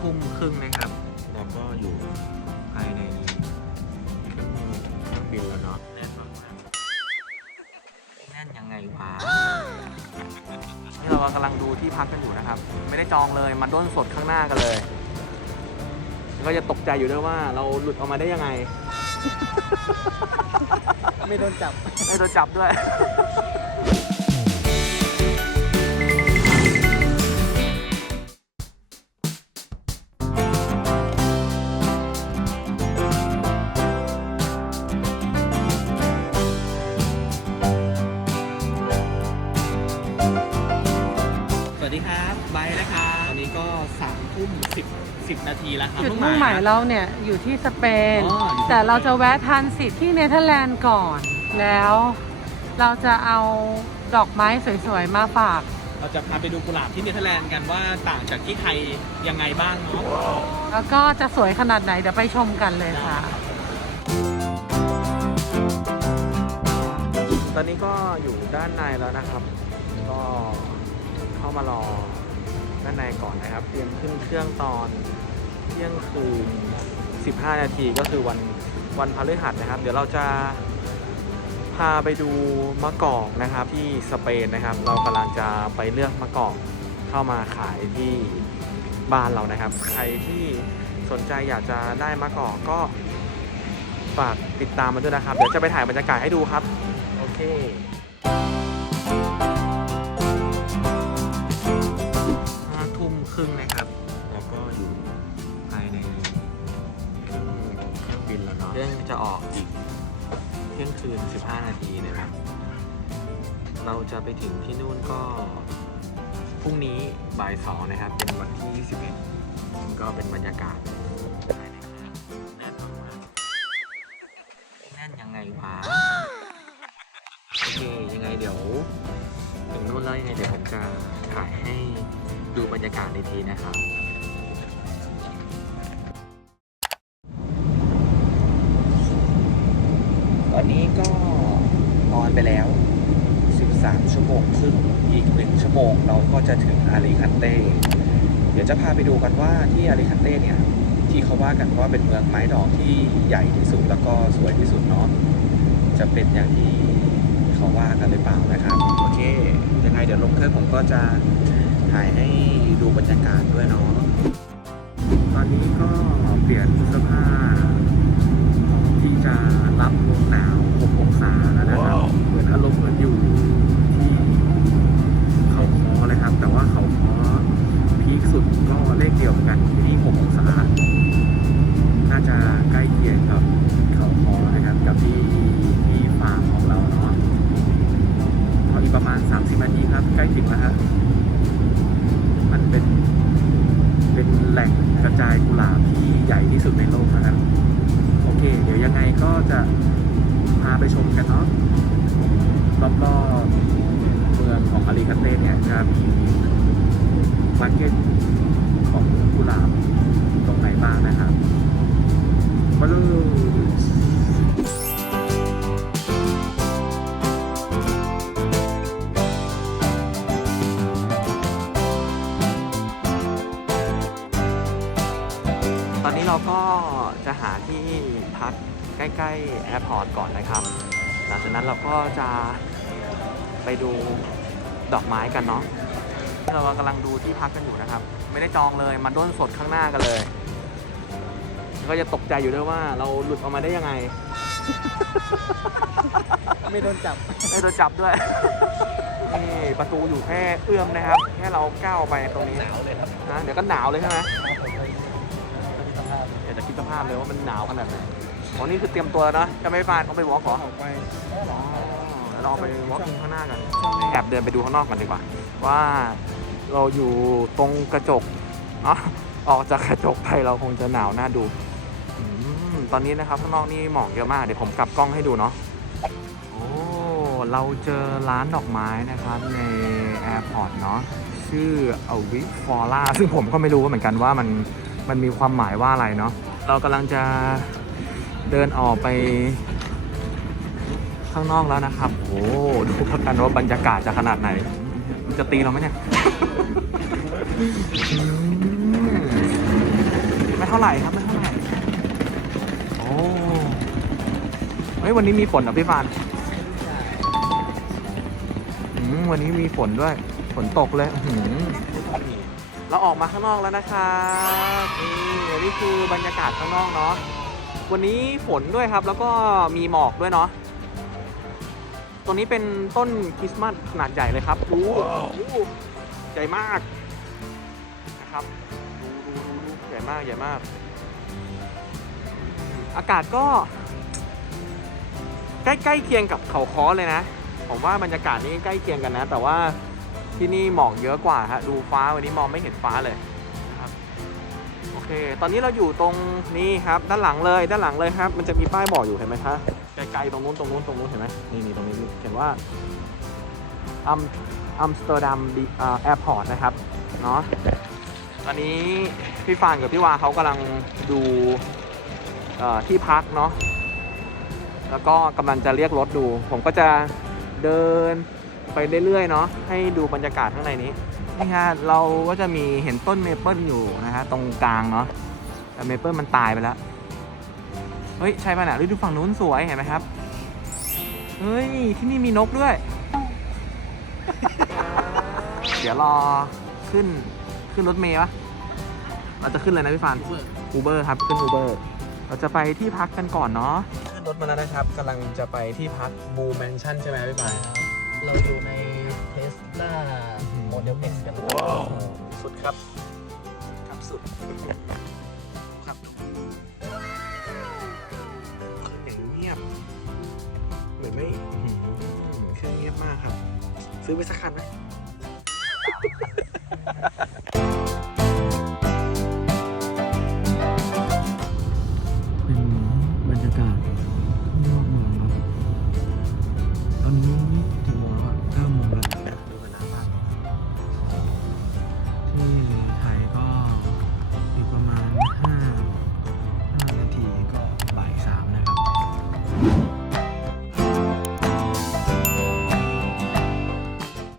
ทุ่มครึ่งนะครับ เราก็อยู่ภายในเครื่องเครื่องบินแล้วเนาะแน่นมากๆแน่นยังไงวะนี่เรากำลังดูที่พักกันอยู่นะครับ ไม่ได้จองเลยมาด้นสดข้างหน้ากันเลย ก็จะตกใจอยู่ด้วยว่าเราหลุดออกมาได้ยังไง ไม่โดนจับ ไม่โดนจับด้วย ดีครับไบร์ทนะครับตอนนี้ก็สามทุ่มสิบสิบนาทีแล้วครับจุดมุ่งหมายนะเราเนี่ยอยู่ที่สเปน อ๋ออยู่ที่แต่เราจะแวะทานสิทธิ์ที่เนเธอร์แลนด์ก่อน แล้ว เราจะเอาดอกไม้สวยๆมาฝาก เราจะพาไปดูกุหลาบที่เนเธอร์แลนด์กันว่าต่างจากที่ไทยยังไงบ้างเนาะแล้วก็จะสวยขนาดไหน เดี๋ยวไปชมกันเลยค่ะ ตอนนี้ก็อยู่ด้านในแล้วนะครับ ก็ เข้ามารอด้านในก่อนนะครับ เตรียมขึ้นเครื่องตอนเที่ยงคืน 15 นาทีก็คือวันวันพฤหัสนะครับ เดี๋ยวเราจะพาไปดูมะกอกนะครับที่สเปนนะครับ เรากำลังจะไปเลือกมะกอกเข้ามาขายที่บ้านเรานะครับ ใครที่สนใจอยากจะได้มะกอกก็ฝากติดตามมาด้วยนะครับ เดี๋ยวจะไปถ่ายบรรยากาศให้ดูครับ โอเค จะออกอีกเที่ยงคืน 15 นาทีนะครับ เราจะไปถึงที่นู่นก็พรุ่งนี้บ่ายสองนะครับ เป็นวันที่ 21 ก็เป็นบรรยากาศภายในเครื่องแน่นมากแน่นยังไงวะโอเคยังไงเดี๋ยวถึงนู่นแล้วยังไงเดี๋ยวผมจะถ่ายให้ดูบรรยากาศในทีนะครับ อนนี้ก็นอนไปแล้ว 13 ชั่วโมงครึ่งอีก1ชั่วโมงเราก็จะถึงอาริคันเต้เดี๋ยวจะพาไปดูกันว่าที่อาริคันเต้เนี่ยที่เขาว่ากันว่าเป็นเมืองไม้ดอกที่ใหญ่ที่สุดแล้วก็สวยที่สุดเนาะจะเป็นอย่างที่เขาว่ากันหรือเปล่านะครับโอเคยังไงเดี๋ยวลงเครื่องผมก็จะถ่ายให้ดูบรรยากาศด้วยเนาะตอนนี้ก็เปลี่ยนเสื้ เป็นแหล่งกระจายกุหลาบที่ใหญ่ที่สุดในโลกนะครับ โอเค เดี๋ยวยังไงก็จะพาไปชมกันเนาะรอบๆเมืองของอาริคาเต้เนี่ยจะมีมาร์เก็ตของกุหลาบตรงไหนบ้างนะครับมาเอนนี้เราก็จะหาที่พักใกล้ๆแอร์พอร์ตก่อนนะครับ หลังจากนั้นเราก็จะไปดูดอกไม้กันเนาะเรากำลังดูที่พักกันอยู่นะครับ ไม่ได้จองเลยมาด้นสดข้างหน้ากันเลย ก็จะตกใจอยู่ด้วยว่าเราหลุดออกมาได้ยังไง ไม่โดนจับ ไม่โดนจับด้วย นี่ประตูอยู่แค่เอื้อมนะครับ แค่เราก้าวไปตรงนี้หนาวเลยครับนะเดี๋ยวก็หนาวเลยใช่ไหมเดี๋ยวจะคิดสภาพเลยว่ามันหนาวขนาดไหนอ๋อนี่คือเตรียมตัวแล้วนะจะไม่ไปต้องไปวอล์กขอออกไปเราไปวอล์กข้างหน้ากันแอบเดินไปดูข้างนอกกันดีกว่า ว่าเราอยู่ตรงกระจกเนาะออกจากกระจกไปเราคงจะหนาวน่าดูอืมตอนนี้นะครับข้างนอกนี่หมอกเยอะมากเดี๋ยวผมกลับกล้องให้ดูเนาะโอ้เราเจอร้านดอกไม้นะครับในแอร์พอร์ตเนาะชื่ออวิฟอร่าซึ่งผมก็ไม่รู้เหมือนกันว่ามัน มันมีความหมายว่าอะไรเนาะเรากำลังจะเดินออกไปข้างนอกแล้วนะครับ โอ้ดูแล้วกันว่าบรรยากาศจะขนาดไหน มันจะตีเราไหมเนี่ยอืมเท่าไหร่ครับ ไม่เท่าไหร่ โอ้เฮ้ยวันนี้มีฝนเหรอพี่ฟานอืมวันนี้มีฝนด้วย ฝนตกเลยอื้อหือ เราออกมาข้างนอกแล้วนะครับนี่นี่คือบรรยากาศข้างนอกเนาะวันนี้ฝนด้วยครับแล้วก็มีหมอกด้วยเนาะตรงนี้เป็นต้นคริสต์มาสขนาดใหญ่เลยครับดูใหญ่มากนะครับดูดูดูใหญ่มากใหญ่มาก อากาศก็ ใกล้ใกล้เคียงกับเขาค้อเลยนะ ผมว่าบรรยากาศนี้ใกล้เคียงกันนะ แต่ว่า ที่นี่หมอกเยอะกว่าฮะดูฟ้าวันนี้มองไม่เห็นฟ้าเลยครับโอเค ตอนนี้เราอยู่ตรงนี้ครับด้านหลังเลยด้านหลังเลยครับ มันจะมีป้ายบอกอยู่เห็นไหมคะไกลๆตรงนู้นตรงนู้นตรงนู้นเห็นไหมนี่นี่ตรงนี้เขียนว่าอัมอัมสเตอร์ดัมแอร์พอร์ตนะครับเนาะตอนนี้พี่ฟานกับพี่วาเขากำลังดูที่พักเนาะแล้วก็กำลังจะเรียกรถดู ผมก็จะเดิน ไปเรื่อยๆเนาะให้ดูบรรยากาศข้างในนี้นี่ฮะเราก็จะมีเห็นต้นเมเปิลอยู่นะฮะตรงกลางเนาะแต่เมเปิลมันตายไปแล้วเฮ้ยใช่ป่ะน่ะดูฝั่งนู้นสวยเห็นไหมครับเฮ้ยที่นี่มีนกด้วย เดี๋ยวรอขึ้นขึ้นรถเมย์ปะเราจะขึ้นเลยนะพี่ฟานอูเบอร์ครับขึ้นอูเบอร์เราจะไปที่พักกันก่อนเนาะขึ้นรถมาแล้วนะครับกำลังจะไปที่พักบูแมนชั่นใช่ไหมพี่ฟาน เราอยู่ในเทสลาโมเดล X กันว้าสุดครับ ครับสุด ครับเครื่องเงียบเหมือนไม่เครื่องเงียบมากครับ ซื้อไปสักคันไหม